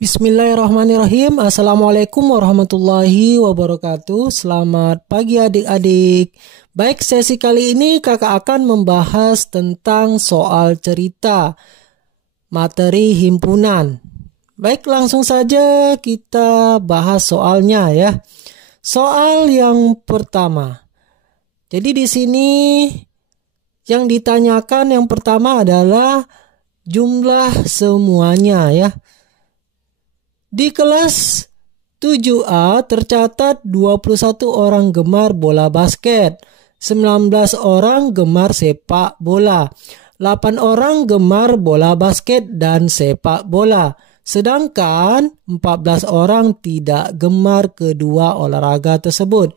Bismillahirrahmanirrahim. Assalamualaikum warahmatullahi wabarakatuh. Selamat pagi adik-adik. Baik, sesi kali ini kakak akan membahas tentang soal cerita materi himpunan. Baik, langsung saja kita bahas soalnya ya. Soal yang pertama. Jadi di sini yang ditanyakan yang pertama adalah jumlah semuanya ya. Di kelas 7A tercatat 21 orang gemar bola basket, 19 orang gemar sepak bola, 8 orang gemar bola basket dan sepak bola, sedangkan 14 orang tidak gemar kedua olahraga tersebut.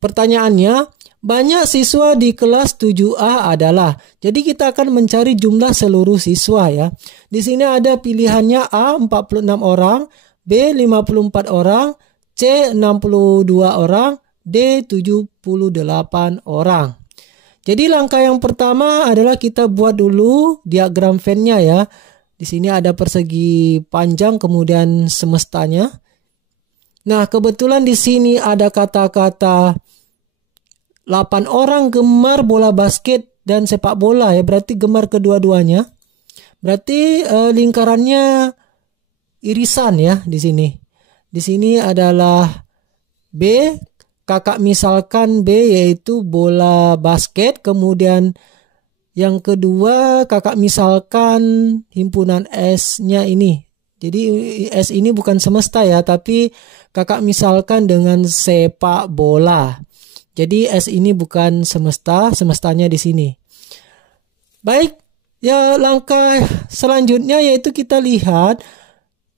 Pertanyaannya, banyak siswa di kelas 7A adalah, jadi kita akan mencari jumlah seluruh siswa ya. Di sini ada pilihannya A 46 orang, B 54 orang, C 62 orang, D 78 orang. Jadi langkah yang pertama adalah kita buat dulu diagram Venn-nya ya. Di sini ada persegi panjang kemudian semestanya. Nah, kebetulan di sini ada kata-kata 8 orang gemar bola basket dan sepak bola ya, berarti gemar kedua-duanya. Berarti lingkarannya irisan ya di sini. Di sini adalah B, kakak misalkan B yaitu bola basket, kemudian yang kedua kakak misalkan himpunan S-nya ini. Jadi S ini bukan semesta ya, tapi kakak misalkan dengan sepak bola. Jadi S ini bukan semesta, semestanya di sini. Baik, ya langkah selanjutnya yaitu kita lihat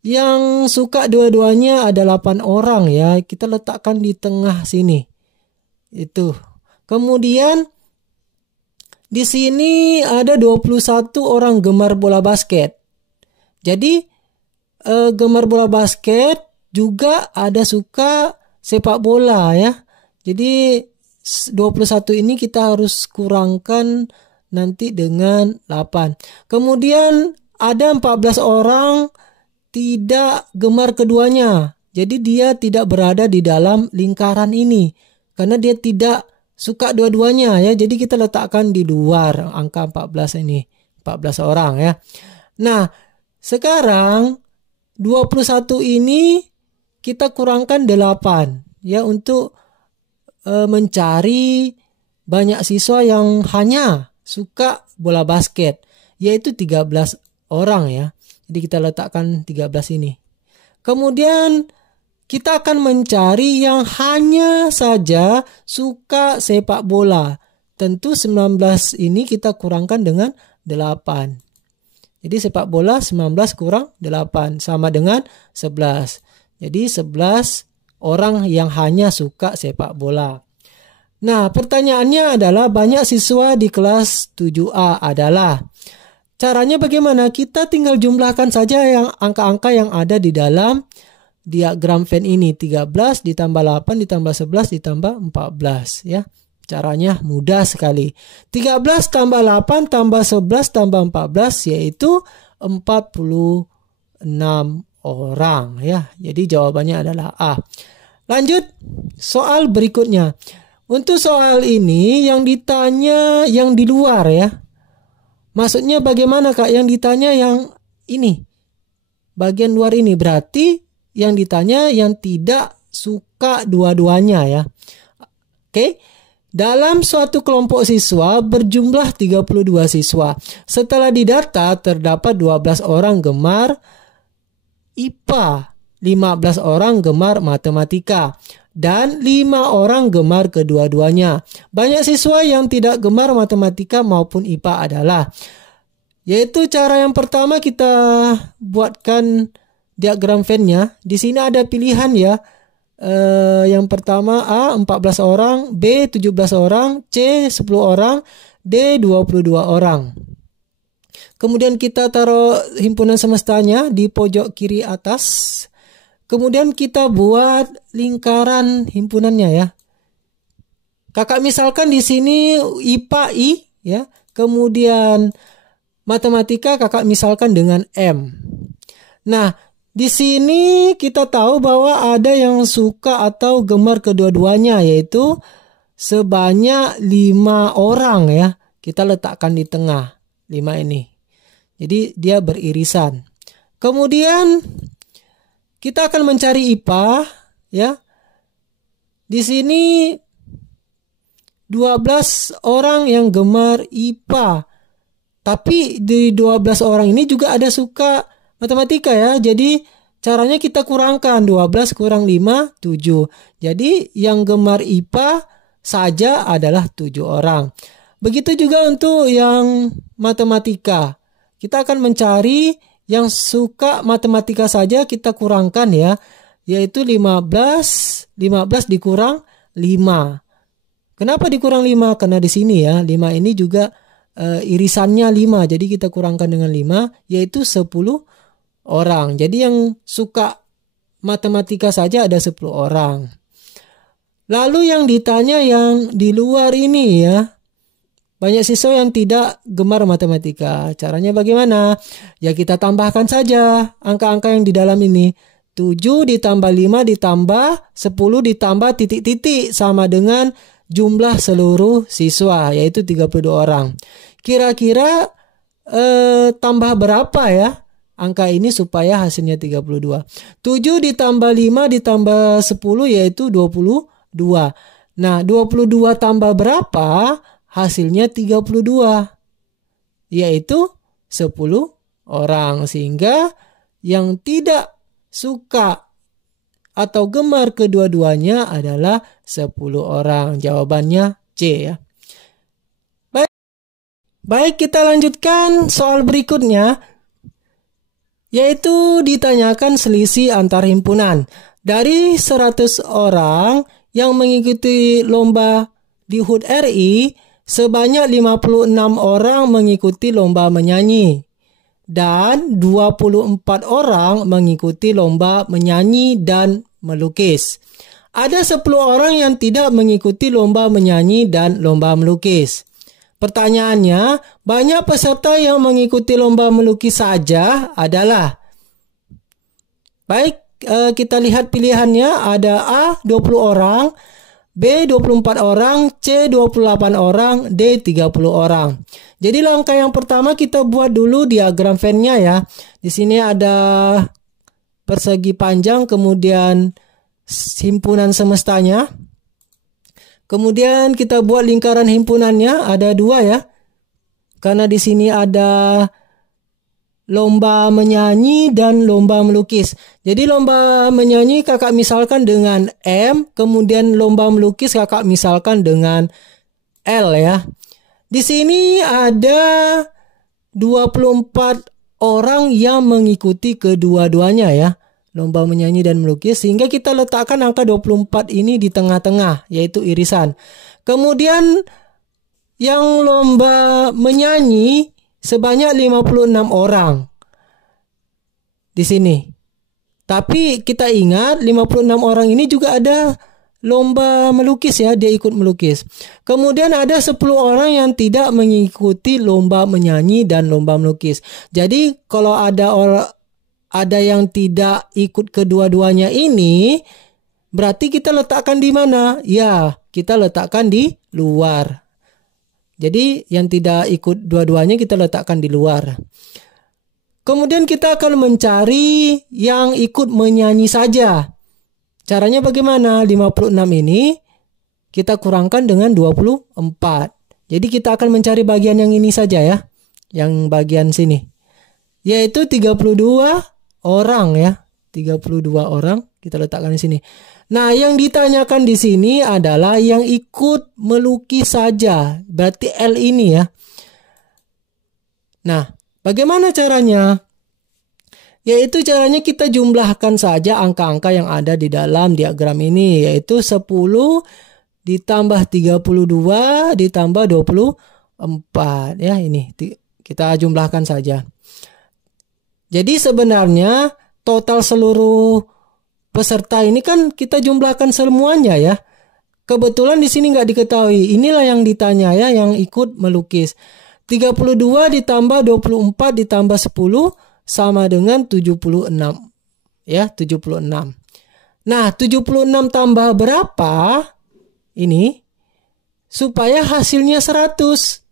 yang suka dua-duanya ada 8 orang ya. Kita letakkan di tengah sini. Itu. Kemudian di sini ada 21 orang gemar bola basket. Jadi gemar bola basket juga ada suka sepak bola ya. Jadi 21 ini kita harus kurangkan nanti dengan 8. Kemudian ada 14 orang tidak gemar keduanya. Jadi dia tidak berada di dalam lingkaran ini. Karena dia tidak suka dua-duanya ya. Jadi kita letakkan di luar angka 14 ini. 14 orang ya. Nah, sekarang 21 ini kita kurangkan 8 ya untuk mencari banyak siswa yang hanya suka bola basket, yaitu 13 orang ya. Jadi kita letakkan 13 ini. Kemudian kita akan mencari yang hanya saja suka sepak bola. Tentu 19 ini kita kurangkan dengan 8. Jadi sepak bola 19 kurang 8 sama dengan 11. Jadi 11 orang yang hanya suka sepak bola. Nah, pertanyaannya adalah banyak siswa di kelas 7A adalah. Caranya bagaimana? Kita tinggal jumlahkan saja yang angka-angka yang ada di dalam diagram Venn ini. 13 ditambah 8 ditambah 11 ditambah 14 ya. Caranya mudah sekali. 13 tambah 8 tambah 11 tambah 14 yaitu 46 orang ya. Jadi jawabannya adalah A. Lanjut soal berikutnya. Untuk soal ini yang ditanya yang di luar ya. Maksudnya bagaimana Kak? Yang ditanya yang ini. Bagian luar ini berarti yang ditanya yang tidak suka dua-duanya ya. Oke. Dalam suatu kelompok siswa berjumlah 32 siswa. Setelah didata terdapat 12 orang gemar IPA, 15 orang gemar matematika, dan 5 orang gemar kedua-duanya. Banyak siswa yang tidak gemar matematika maupun IPA adalah. Yaitu cara yang pertama kita buatkan diagram Venn-nya. Di sini ada pilihan ya. Yang pertama A 14 orang, B 17 orang, C 10 orang, D 22 orang. Kemudian kita taruh himpunan semestanya di pojok kiri atas. Kemudian kita buat lingkaran himpunannya ya. Kakak misalkan di sini IPA I ya. Kemudian matematika kakak misalkan dengan M. Nah, Di sini kita tahu bahwa ada yang suka atau gemar kedua-duanya, yaitu sebanyak 5 orang ya. Kita letakkan di tengah 5 ini. Jadi dia beririsan. Kemudian kita akan mencari IPA ya. Di sini 12 orang yang gemar IPA. Tapi di 12 orang ini juga ada suka matematika ya. Jadi caranya kita kurangkan 12 kurang 5, 7. Jadi yang gemar IPA saja adalah 7 orang. Begitu juga untuk yang matematika. Kita akan mencari yang suka matematika saja, kita kurangkan ya. Yaitu 15 dikurang 5. Kenapa dikurang 5? Karena di sini ya 5 ini juga irisannya 5. Jadi kita kurangkan dengan 5 yaitu 10 orang. Jadi yang suka matematika saja ada 10 orang. Lalu yang ditanya yang di luar ini ya. Banyak siswa yang tidak gemar matematika. Caranya bagaimana? Ya kita tambahkan saja angka-angka yang di dalam ini. 7 ditambah 5 ditambah 10 ditambah titik-titik sama dengan jumlah seluruh siswa yaitu 32 orang. Kira-kira tambah berapa ya angka ini supaya hasilnya 32? 7 ditambah 5 ditambah 10 yaitu 22. Nah 22 tambah berapa? Hasilnya 32. Yaitu 10 orang. Sehingga yang tidak suka atau gemar kedua-duanya adalah 10 orang. Jawabannya C ya. Baik, kita lanjutkan soal berikutnya. Yaitu ditanyakan selisih antar himpunan. Dari 100 orang yang mengikuti lomba di HUT RI, sebanyak 56 orang mengikuti lomba menyanyi. Dan 24 orang mengikuti lomba menyanyi dan melukis. Ada 10 orang yang tidak mengikuti lomba menyanyi dan lomba melukis. Pertanyaannya, banyak peserta yang mengikuti lomba melukis saja adalah. Baik, kita lihat pilihannya. Ada A 20 orang, B 24 orang, C 28 orang, D 30 orang. Jadi langkah yang pertama kita buat dulu diagram Venn-nya ya. Di sini ada persegi panjang, kemudian himpunan semestanya. Kemudian kita buat lingkaran himpunannya, ada 2 ya. Karena di sini ada lomba menyanyi dan lomba melukis. Jadi lomba menyanyi kakak misalkan dengan M, kemudian lomba melukis kakak misalkan dengan L ya. Di sini ada 24 orang yang mengikuti kedua-duanya ya. Lomba menyanyi dan melukis. Sehingga kita letakkan angka 24 ini di tengah-tengah, yaitu irisan. Kemudian yang lomba menyanyi sebanyak 56 orang di sini. Tapi kita ingat 56 orang ini juga ada lomba melukis ya, dia ikut melukis. Kemudian ada 10 orang yang tidak mengikuti lomba menyanyi dan lomba melukis. Jadi kalau ada yang tidak ikut kedua-duanya ini, berarti kita letakkan di mana? Ya, kita letakkan di luar. Jadi yang tidak ikut dua-duanya kita letakkan di luar. Kemudian kita akan mencari yang ikut menyanyi saja. Caranya bagaimana? 56 ini kita kurangkan dengan 24. Jadi kita akan mencari bagian yang ini saja ya. Yang bagian sini. Yaitu 32 orang ya. 32 orang kita letakkan di sini. Nah, yang ditanyakan di sini adalah yang ikut melukis saja. Berarti L ini ya. Nah, bagaimana caranya? Yaitu caranya kita jumlahkan saja angka-angka yang ada di dalam diagram ini. Yaitu 10 ditambah 32 ditambah 24. Ya, ini kita jumlahkan saja. Jadi sebenarnya total seluruh peserta ini kan kita jumlahkan semuanya ya. Kebetulan di sini nggak diketahui. Inilah yang ditanya ya, yang ikut melukis. 32 ditambah 24 ditambah 10 sama dengan 76. Ya, 76. Nah, 76 tambah berapa? Ini supaya hasilnya 100,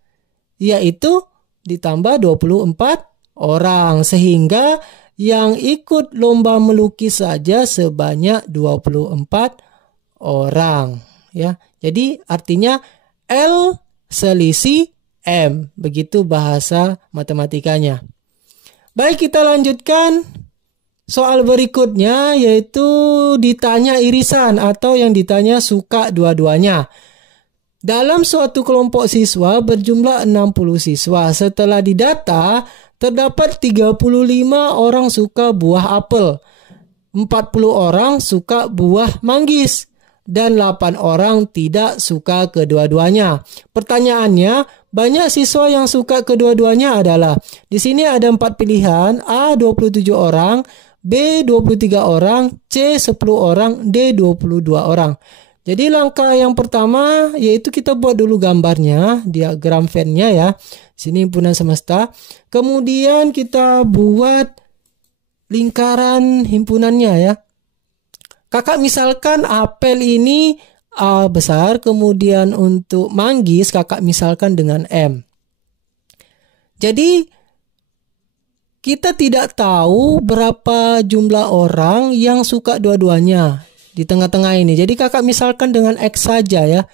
yaitu ditambah 24 orang, sehingga yang ikut lomba melukis saja sebanyak 24 orang, ya. Jadi artinya L selisih M, begitu bahasa matematikanya. Baik, kita lanjutkan soal berikutnya, yaitu ditanya irisan atau yang ditanya suka dua-duanya. Dalam suatu kelompok siswa berjumlah 60 siswa. Setelah didata, terdapat 35 orang suka buah apel, 40 orang suka buah manggis, dan 8 orang tidak suka kedua-duanya. Pertanyaannya, banyak siswa yang suka kedua-duanya adalah, di sini ada 4 pilihan, A 27 orang, B 23 orang, C 10 orang, D 22 orang. Jadi langkah yang pertama yaitu kita buat dulu gambarnya, diagram Venn-nya ya. Sini himpunan semesta. Kemudian kita buat lingkaran himpunannya ya. Kakak misalkan apel ini A besar, kemudian untuk manggis kakak misalkan dengan M. Jadi kita tidak tahu berapa jumlah orang yang suka dua-duanya di tengah-tengah ini. Jadi kakak misalkan dengan X saja ya.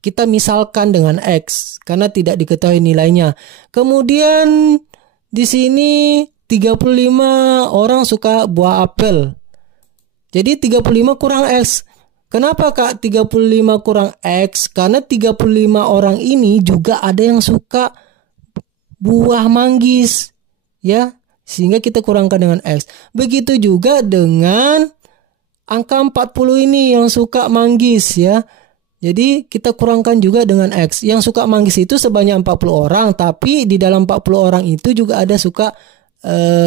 Kita misalkan dengan X karena tidak diketahui nilainya. Kemudian di sini 35 orang suka buah apel. Jadi 35 kurang X. Kenapa Kak 35 kurang X? Karena 35 orang ini juga ada yang suka buah manggis. Ya, sehingga kita kurangkan dengan X. Begitu juga dengan angka 40 ini yang suka manggis ya. Jadi kita kurangkan juga dengan X. Yang suka manggis itu sebanyak 40 orang. Tapi di dalam 40 orang itu juga ada suka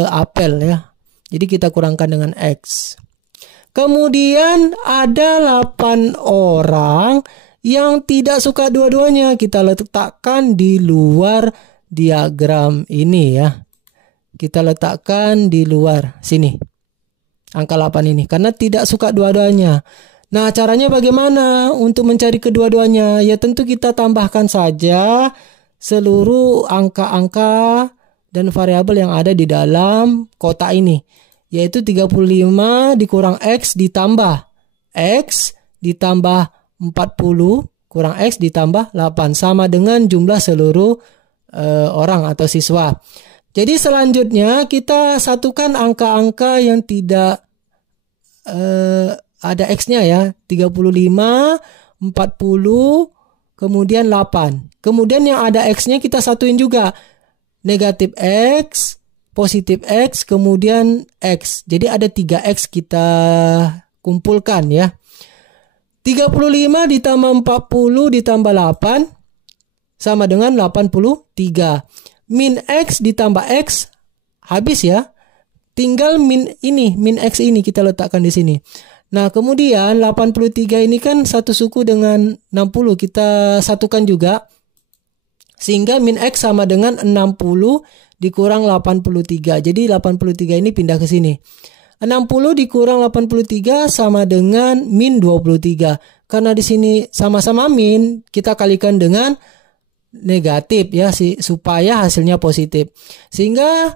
apel ya. Jadi kita kurangkan dengan X. Kemudian ada 8 orang yang tidak suka dua-duanya. Kita letakkan di luar diagram ini ya. Kita letakkan di luar sini. Angka 8 ini karena tidak suka dua-duanya. Nah, caranya bagaimana untuk mencari kedua-duanya? Ya tentu kita tambahkan saja seluruh angka-angka dan variabel yang ada di dalam kotak ini. Yaitu 35 dikurang X ditambah X ditambah 40 kurang X ditambah 8 sama dengan jumlah seluruh orang atau siswa. Jadi selanjutnya kita satukan angka-angka yang tidak ada X-nya ya. 35, 40, kemudian 8. Kemudian yang ada X-nya kita satuin juga. Negatif X, positif X, kemudian X. Jadi ada 3X kita kumpulkan ya. 35 ditambah 40 ditambah 8 sama dengan 83. Min X ditambah X habis ya. Tinggal min X ini kita letakkan di sini. Nah, kemudian 83 ini kan satu suku dengan 60, kita satukan juga. Sehingga min X sama dengan 60 dikurang 83. Jadi 83 ini pindah ke sini. 60 dikurang 83 sama dengan min 23. Karena di sini sama-sama min, kita kalikan dengan negatif ya supaya hasilnya positif. Sehingga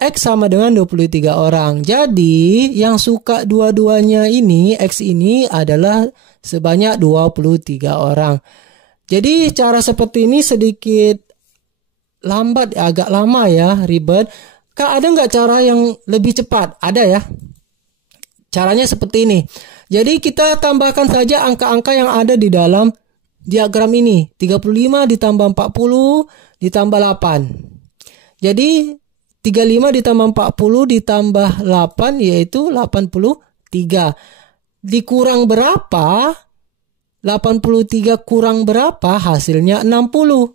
X sama dengan 23 orang. Jadi yang suka dua-duanya ini X ini adalah sebanyak 23 orang. Jadi cara seperti ini sedikit lambat, agak lama ya, ribet. Kak, ada nggak cara yang lebih cepat? Ada ya. Caranya seperti ini. Jadi kita tambahkan saja angka-angka yang ada di dalam diagram ini. 35 ditambah 40 ditambah 8. Jadi 35 ditambah 40 ditambah 8 yaitu 83. Dikurang berapa? 83 kurang berapa? Hasilnya 60.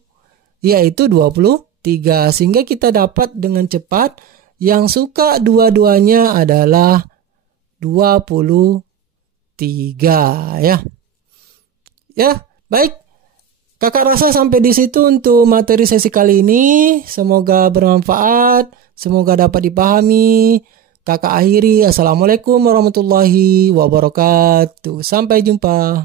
Yaitu 23. Sehingga kita dapat dengan cepat yang suka dua-duanya adalah 23 ya. Ya. Baik, kakak rasa sampai di situ untuk materi sesi kali ini. Semoga bermanfaat, semoga dapat dipahami. Kakak akhiri. Assalamualaikum warahmatullahi wabarakatuh. Sampai jumpa.